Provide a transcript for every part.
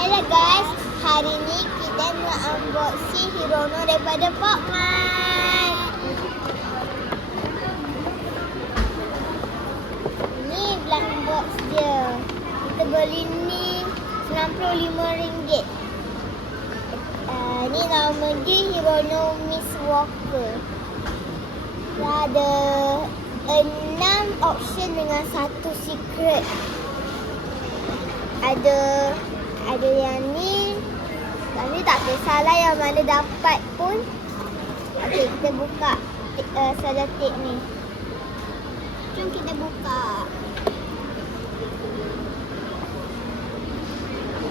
Hello guys, hari ni kita nak unboxing Hirono daripada Pokemon. Ni black box dia. Kita beli ni RM65. Ni nama dia Hirono Miss Walker. Dia ada 6 option dengan 1 secret. Ada yang ni. Tapi tak kisahlah yang mana dapat pun. Okey, kita buka selotip ni. Jom kita buka.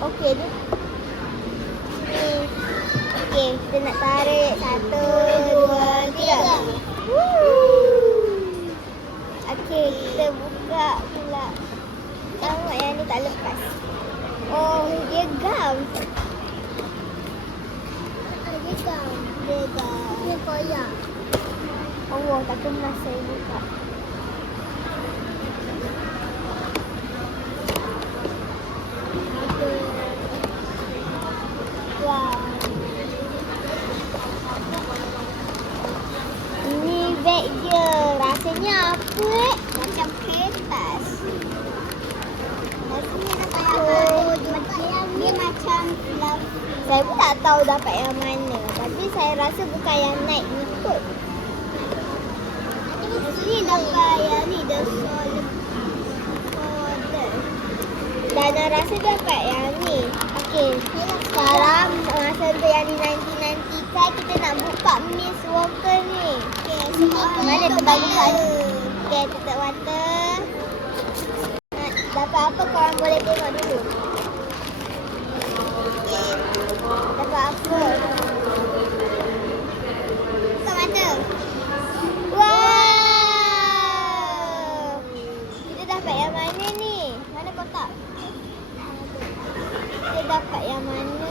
Okey ni. Okey, kita nak tarik 1, 2, 3. Okey, kita buka pula. Tengok yang ni tak lepas. Oh, dia gam. Dia gam. Dia koyak. Oh, tak kena saya buka. Wow. Ini beg dia. Rasanya apa? Macam kertas. Dia macam fluffy. Saya pun tak tahu dapat yang mana. Tapi saya rasa bukan yang naik ni kot. Ni dapat yang ni. The solid powder. Dan rasa dapat yang ni. Okey. Sekarang masa untuk yang ni nanti-nantikan kita nak buka Miss Walker ni. Mana tempat buka ni? Okey, tutup mata. Dapat apa korang boleh tengok dulu. Dapat apa? Buka mata. Wow! Kita dapat yang mana ni? Mana kotak? Kita dapat yang mana?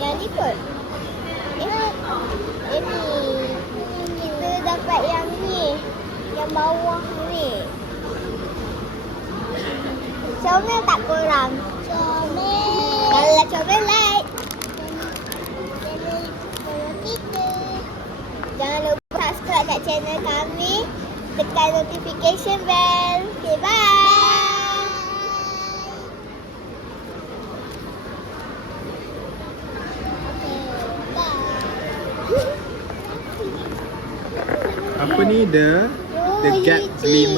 Yang ni kot. Ini. Kita dapat yang ni. Yang bawah ni. Comel tak korang? Comel. Kalau comel like. Follow kita. Jangan lupa subscribe kat channel kami. Tekan notification bell. Okay, bye. Apa ni? The Gap 5